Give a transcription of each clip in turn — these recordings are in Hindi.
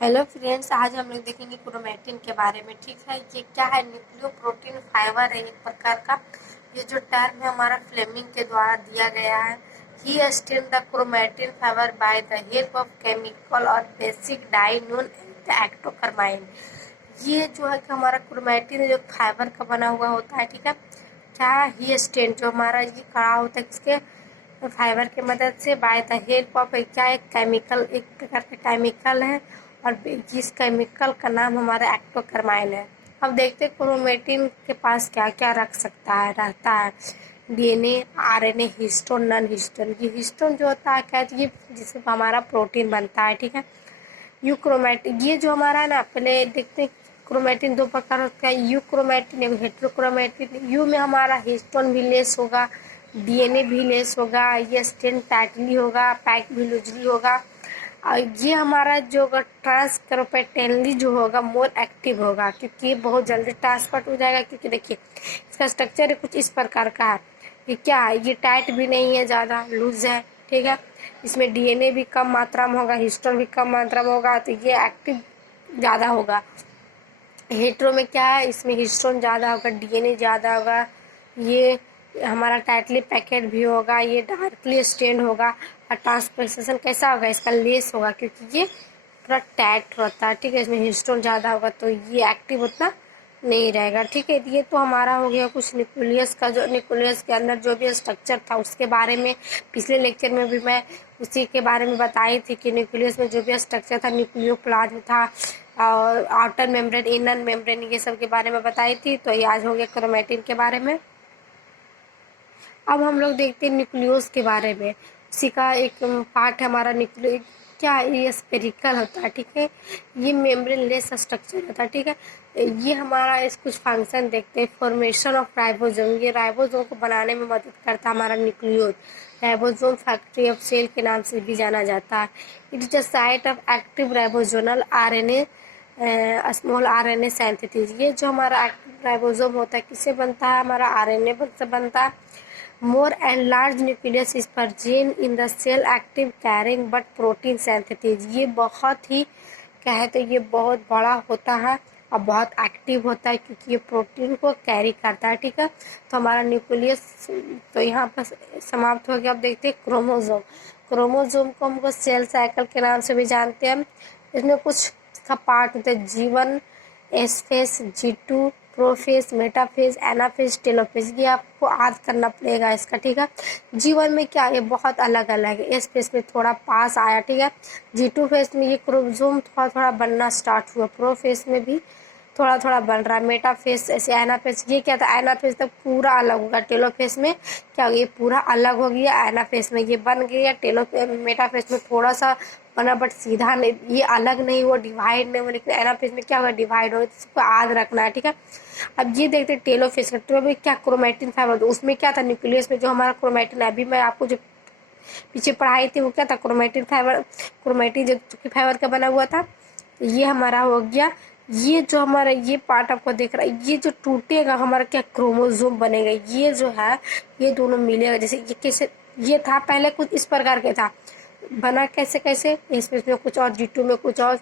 हेलो फ्रेंड्स, आज हम लोग देखेंगे क्रोमेटिन के बारे में। ठीक है, ये क्या है? न्यूक्लियोप्रोटीन फाइबर है एक प्रकार का। ये जो टर्म है हमारा फ्लेमिंग के द्वारा दिया गया है। He stain the chromatin fibre by the help of chemical और basic dye known as acetocarmine. ये जो है कि हमारा क्रोमेटिन जो फाइबर का बना हुआ होता है। ठीक है, क्या ही स्टेन जो हमारा ये कड़ा होता है किसके? फाइबर की मदद से, बाय द हेल्प ऑफ क्या एक केमिकल, एक प्रकार का केमिकल है। और जिस केमिकल का नाम हमारा एक्टोकरमाइन है। अब देखते हैं क्रोमेटिन के पास क्या क्या रख सकता है, रहता है। DNA, RNA, histone, non histone. ये हिस्टोन जो होता है क्या, ये जिससे हमारा प्रोटीन बनता है। ठीक है, यूक्रोमेटिन ये जो हमारा है ना, पहले देखते हैं। क्रोमेटिन दो प्रकार होता है, यू क्रोमेटिन एवं हेट्रोक्रोमेटिन। यू में हमारा हिस्टोन भी लेस होगा, डीएनए भी लेस होगा, ये स्ट्रैंड टाइटली होगा, पैक भी लूजली होगा। और ये हमारा जो ट्रांसक्रिप्टेनली जो होगा मोर एक्टिव होगा, क्योंकि ये बहुत जल्दी ट्रांसफर हो जाएगा। क्योंकि देखिए इसका स्ट्रक्चर कुछ इस प्रकार का है। ये क्या है? ये टाइट भी नहीं है, ज़्यादा लूज है। ठीक है, इसमें डीएनए भी कम मात्रा में होगा, हिस्टोन भी कम मात्रा में होगा, तो ये एक्टिव ज़्यादा होगा। हेट्रो में क्या है? इसमें हिस्टोन ज़्यादा होगा, डीएनए ज़्यादा होगा। ये हमारा टाइटली पैकेट भी होगा, ये डार्कली स्टेन्ड होगा। और ट्रांसप्रेशन कैसा होगा? इसका लेस होगा, क्योंकि ये पूरा टाइट होता है। ठीक है, इसमें हिस्टोन ज़्यादा होगा तो ये एक्टिव उतना नहीं रहेगा। ठीक है, ये तो हमारा हो गया कुछ न्यूक्लियस का, जो न्यूक्लियस के अंदर जो भी स्ट्रक्चर था उसके बारे में। पिछले लेक्चर में भी मैं उसी के बारे में बताई थी कि न्यूक्लियस में जो भी स्ट्रक्चर था, न्यूक्लियोप्लाज्म था और आउटर मेम्ब्रेन, इनर मेम्ब्रेन, ये सब के बारे में बताई थी। तो ये आज हो गया क्रोमेटिन के बारे में। अब हम लोग देखते हैं न्यूक्लियस के बारे में। उसी का एक पार्ट है हमारा न्यूक्लियस। क्या है? ये स्पेरिकल होता है। ठीक है, ये मेम्ब्रेन लेस स्ट्रक्चर होता है। ठीक है, ये हमारा इस कुछ फंक्शन देखते हैं। फॉर्मेशन ऑफ राइबोसोम, ये राइबोसोम को बनाने में मदद करता है हमारा nucleus. Ribosome factory of cell के नाम से भी जाना जाता है। It is the site of active ribosomal RNA, small RNA synthesis. ये जो हमारा एक्टिव राइबोसोम होता है किससे बनता है? हमारा आरएनए से बनता है। More and large nucleus is present in the cell active carrying but protein synthesis। ये बहुत ही क्या है, तो ये बहुत बड़ा होता है और बहुत एक्टिव होता है, क्योंकि ये प्रोटीन को कैरी करता है। ठीक है, तो हमारा न्यूक्लियस तो यहाँ पर समाप्त हो गया। अब देखते हैं क्रोमोसोम। क्रोमोसोम को हमको सेल साइकिल के नाम से भी जानते हैं। इसमें कुछ इसका पार्ट होता है, G1, S phase, G2, prophase, metaphase, anaphase, telophase. ये आपको याद करना पड़ेगा इसका। ठीक है, G1 में क्या, ये बहुत अलग अलग है। एस फेस में थोड़ा पास आया। ठीक है, G2 फेस में ये क्रोमोसोम थोड़ा थोड़ा बनना स्टार्ट हुआ, प्रोफेस में भी थोड़ा थोड़ा बन रहा है। मेटाफेस, ऐसे एनाफेस, ये क्या था? एनाफेस तक पूरा अलग होगा। टेलोफेस में क्या, ये पूरा अलग हो गया। एनाफेस में ये बन गया। मेटाफेस में थोड़ा सा बना, बट सीधा नहीं, ये अलग नहीं हुआ, डिवाइड नहीं हुआ। लेकिन एनाफेस में क्या हुआ? डिवाइड हो गया। तो इसको याद रखना है। ठीक है, अब ये देखते हैं टेलोफेस में क्या क्रोमेटिन फाइबर। उसमें क्या था? न्यूक्लियस में जो हमारा क्रोमेटिन, अभी मैं आपको जो पीछे पढ़ाई थी वो क्या था? Chromatin fibre. क्रोमेटिन जो फाइबर का बना हुआ था, ये हमारा हो गया। ये जो हमारा ये पार्ट आपको दिख रहा है, ये जो टूटेगा हमारा क्या, क्रोमोसोम बनेगा। ये जो है ये दोनों मिलेगा। जैसे ये कैसे, ये था पहले कुछ इस प्रकार के था, बना कैसे कैसे, इसमें कुछ और, G2 में कुछ और,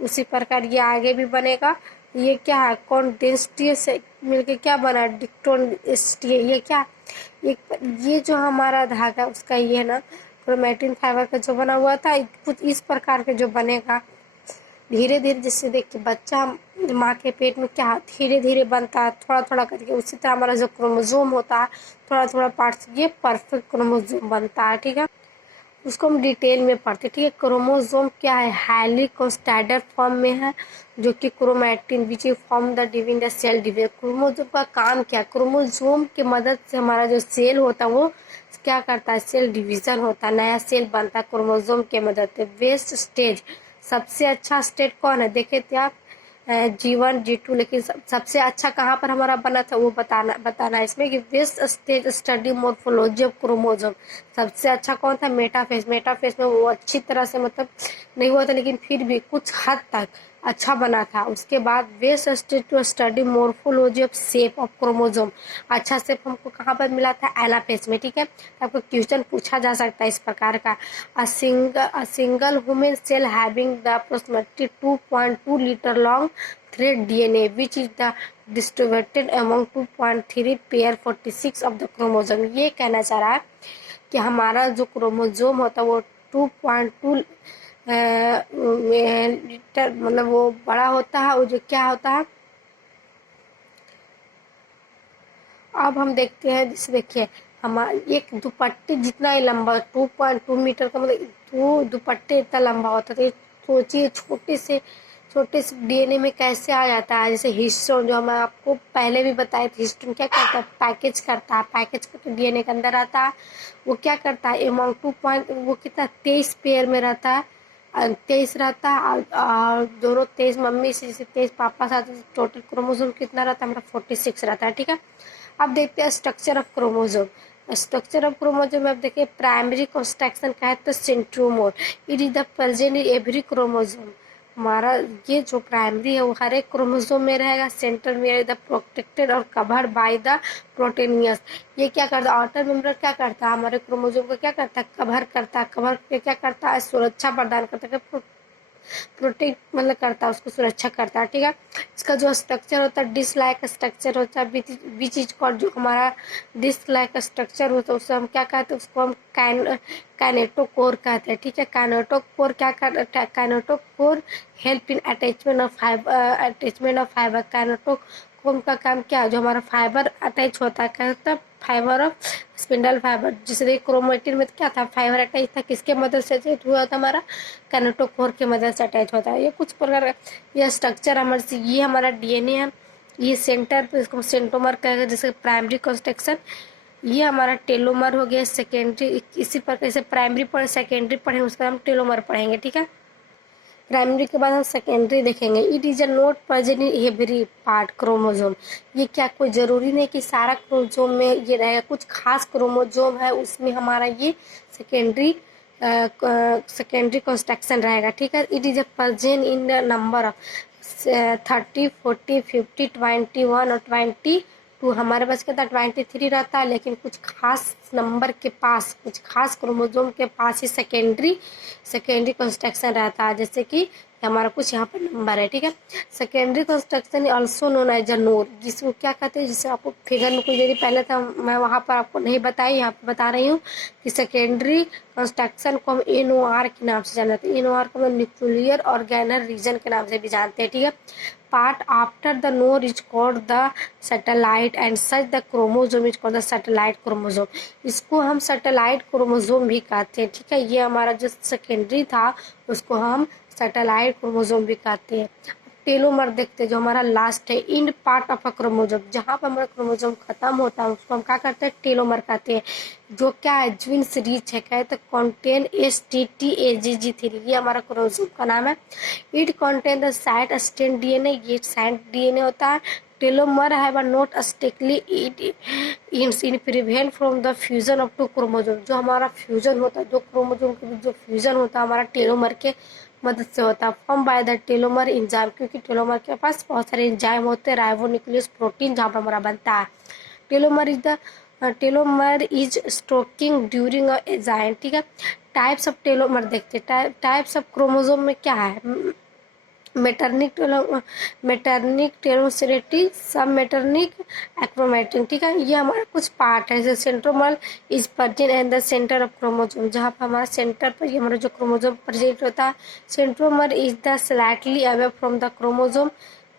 उसी प्रकार ये आगे भी बनेगा। ये क्या है? कॉन्डेंसिटी से मिलके क्या बना? डिक्टोनेसिटी। ये क्या, ये जो हमारा धागा उसका ये है ना, क्रोमेटिन फाइबर का जो बना हुआ था, कुछ इस प्रकार के जो बनेगा धीरे धीरे। जिससे देखिए बच्चा माँ के पेट में क्या धीरे धीरे बनता है, थोड़ा थोड़ा करके। उसी तरह हमारा जो क्रोमोसोम होता है, थोड़ा थोड़ा पार्ट्स, ये परफेक्ट क्रोमोसोम बनता है। ठीक है, उसको हम डिटेल में पढ़ते। ठीक है, क्रोमोसोम क्या है? हाईली कॉन्स्टैंडर्ड फॉर्म में है, जो कि chromatin which form the during the cell division. Chromosome का काम क्या है? क्रोमोसोम की मदद से हमारा जो सेल होता है वो क्या करता है? सेल डिवीजन होता है, नया सेल बनता है क्रोमोसोम के मदद से। वेस्ट स्टेज, सबसे अच्छा स्टेज कौन है? देखे थे आप, G1, G2। लेकिन सबसे अच्छा कहाँ पर हमारा बना था वो बताना है इसमें कि best stage study morphology of chromosome. सबसे अच्छा कौन था? मेटाफेज। मेटाफेज में वो अच्छी तरह से मतलब नहीं हुआ था, लेकिन फिर भी कुछ हद तक अच्छा बना था। उसके बाद वे started to study morphology of shape of chromosome. अच्छा शेप हमको कहाँ पर मिला था? एनाफेज में, ठीक है। आपको क्वेश्चन पूछा जा सकता है इस प्रकार का। A single human cell having the approximately 2.2 litre long thread DNA which is the distributed among 2.3 pair 46 of the chromosome. ये कहना चाह रहा है कि हमारा जो क्रोमोसोम होता है वो 2.2 लीटर, मतलब वो बड़ा होता है। वो जो क्या होता है, अब हम देखते हैं। जैसे देखिए, हमारा एक दुपट्टे जितना ही लंबा 2.2 मीटर का, मतलब वो दुपट्टे इतना लंबा होता है। तो सोचिए छोटे से डीएनए में कैसे आ जाता है। जैसे हिस्टोन, जो मैं आपको पहले भी बताया था, हिस्टोन क्या करता है? पैकेज करता है, पैकेज करके डीएनए के अंदर आता है। वो क्या करता है? अमाउंट 2 वो कितना 23 पेयर में रहता है, 23 रहता है। और दोनों 23 मम्मी से, जैसे 23 पापा साथ, टोटल क्रोमोसोम कितना रहता है? हमारा 46 रहता है, ठीक है। अब देखते हैं structure of chromosome. Structure of chromosome में अब देखिए, प्राइमरी कंस्ट्रक्शन का है तो centromere. It is the present in every chromosome. हमारा ये जो प्राइमरी है वो हर एक क्रोमोसोम में रहेगा। सेंटर में द प्रोटेक्टेड और कवर्ड बाय द प्रोटीनियस। ये क्या करता है? आउटर मेम्ब्रेन क्या करता है? हमारे क्रोमोसोम को क्या करता है? कवर करता है। कवर पे क्या करता है? सुरक्षा प्रदान करता है, प्रोटेक्ट मतलब करता है, उसको सुरक्षा करता है, ठीक है। इसका जो स्ट्रक्चर होता है डिस्क लाइक स्ट्रक्चर होता है। विच इज कॉल्ड, जो हमारा डिस्क लाइक स्ट्रक्चर होता है उससे हम क्या कहते हैं? उसको हम काइनेटोकोर कहते हैं, ठीक है। काइनेटोकोर क्या करता है? Kinetochore help in attachment of fibre. Kinetochore का काम क्या है? जो हमारा फाइबर अटैच होता है, क्या होता है? Fibre of spindle fibre. जैसे क्रोमेटिन में क्या था? फाइबर अटैच था, किसके मदद से अटैच हुआ था? हमारा काइनेटोकोर की मदद से अटैच होता है। ये कुछ प्रकार का यह स्ट्रक्चर हमारे से, ये हमारा डीएनए है। ये सेंटर पे इसको सेंट्रोमर कहेगा, जैसे प्राइमरी कंस्ट्रक्शन। ये हमारा टेलोमर हो गया। सेकेंडरी, इसी प्रकार से प्राइमरी पढ़े, सेकेंडरी पढ़े, उसका हम टेलोमर पढ़ेंगे, ठीक है। प्राइमरी के बाद हम सेकेंडरी देखेंगे। It is a note present in every part chromosome. ये क्या कोई जरूरी नहीं कि सारा क्रोमोसोम में ये रहेगा, कुछ खास क्रोमोसोम है उसमें हमारा ये सेकेंडरी कंस्ट्रक्शन रहेगा, ठीक है। It is a present in the number of 30, 40, 50, 21 और 22। हमारे पास क्या था? 23 रहता है, लेकिन कुछ खास नंबर के पास, कुछ खास क्रोमोसोम के पास ही सेकेंडरी कंस्ट्रक्शन रहता है। जैसे कि हमारा कुछ यहाँ पर नंबर है, ठीक है। Secondary construction also known as a node, जिसको क्या कहते हैं? जिसे आपको फिगर में कुछ देर पहले था, मैं वहाँ पर आपको नहीं बताई, यहाँ पर बता रही हूँ कि सेकेंडरी कंस्ट्रक्शन को हम NOR के नाम से जानते हैं। NOR को हम न्यूक्लियर ऑर्गेनल रीजन के नाम से भी जानते हैं, ठीक है। Part after the node is called the satellite and such the chromosome is called the satellite chromosome. इसको हम सैटेलाइट क्रोमोसोम भी कहते हैं, ठीक है। ये हमारा जो सेकेंडरी था उसको हम सैटेलाइट क्रोमोसोम भी कहते हैं। टेलोमर देखते हैं, जो हमारा लास्ट है, end part of a chromosome, जहाँ पर हमारा क्रोमोसोम खत्म होता है उसको हम क्या करते हैं? टेलोमर कहते हैं। जो क्या है? ज्विन्स रीच है, क्या है? तो कॉन्टेन STTAGG3, ये हमारा क्रोमोसोम का नाम है। It contain the side stand DNA, ये साइड डीएनए होता है। Telomere have not sticky it in prevent from the fusion of two chromosome. जो हमारा फ्यूजन होता है, जो क्रोमोसोम के बीच जो फ्यूजन होता है हमारा टेलोमर के मदद से होता है। Form by the telomere enzyme, क्योंकि टेलोमर के पास बहुत सारे इंजाइम होते हैं। राइबोन्यूक्लियस प्रोटीन जहाँ पर हमारा बनता है। Telomere is the telomere is stoking during ageing, ठीक है। टाइप्स ऑफ टेलोमर देखते हैं। टाइप्स ऑफ क्रोमोसोम में क्या है? मेटर्निक टेलोसिटी, सब मेटर्निक एक्रोमेटिन, ठीक है। ये हमारा कुछ पार्ट है। जैसे centromere is present and the centre of chromosome, जहाँ पर हमारा सेंटर पर ये हमारा जो क्रोमोसोम प्रेजेंट होता है। Centromere is the slightly away from the chromosome.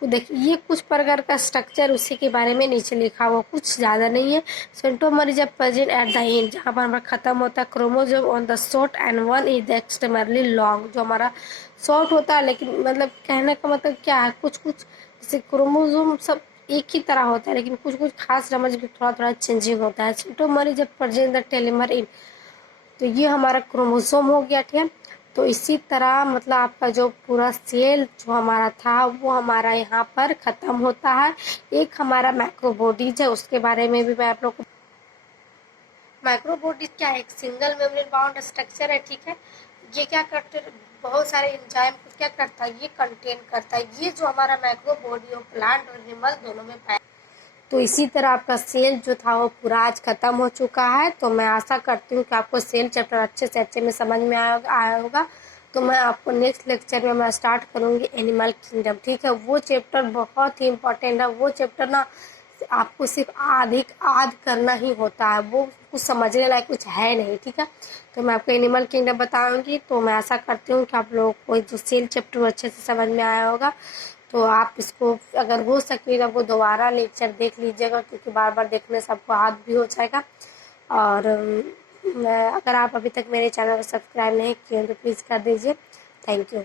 देखिए, ये कुछ प्रकार का स्ट्रक्चर उसी के बारे में नीचे लिखा हुआ, कुछ ज़्यादा नहीं है। Centromere is present at the end, जहाँ पर हमारा खत्म होता है chromosome on the short and one is extremely long, जो हमारा शॉर्ट होता है। लेकिन मतलब कहने का मतलब क्या है? कुछ कुछ जैसे क्रोमोसोम सब एक ही तरह होता है, लेकिन कुछ कुछ खास समझ के थोड़ा थोड़ा चेंजिंग होता है। Centromere is present the telomere इन, तो ये हमारा क्रोमोसोम हो गया, ठीक है। तो इसी तरह मतलब आपका जो पूरा सेल जो हमारा था वो हमारा यहाँ पर खत्म होता है। एक हमारा मैक्रोबॉडीज है, उसके बारे में भी मैं आप लोग को। मैक्रोबॉडीज क्या है? एक सिंगल मेम्ब्रेन बाउंड स्ट्रक्चर है, ठीक है। ये क्या करते हैं? बहुत सारे एंजाइम को क्या करता है, ये कंटेन करता है। ये जो हमारा माइक्रो बॉडी और प्लांट और एनिमल दोनों में पाया। तो इसी तरह आपका सेल जो था वो पूरा आज खत्म हो चुका है। तो मैं आशा करती हूँ कि आपको सेल चैप्टर अच्छे से अच्छे में समझ में आया होगा। तो मैं आपको नेक्स्ट लेक्चर में मैं स्टार्ट करूँगी एनिमल किंगडम, ठीक है। वो चैप्टर बहुत ही इम्पोर्टेंट है। वो चैप्टर ना आपको सिर्फ आध करना ही होता है, वो कुछ समझने लायक कुछ है नहीं, ठीक है। तो मैं आपको एनिमल किंगडम बताऊंगी। तो मैं आशा करती हूँ कि आप लोगों को जो सेल चैप्टर अच्छे से समझ में आया होगा। तो आप इसको अगर हो सके तो वो दोबारा लेक्चर देख लीजिएगा, क्योंकि बार बार देखने से आपको याद भी हो जाएगा। और मैं अगर आप अभी तक मेरे चैनल को सब्सक्राइब नहीं किए तो प्लीज़ कर दीजिए। Thank you.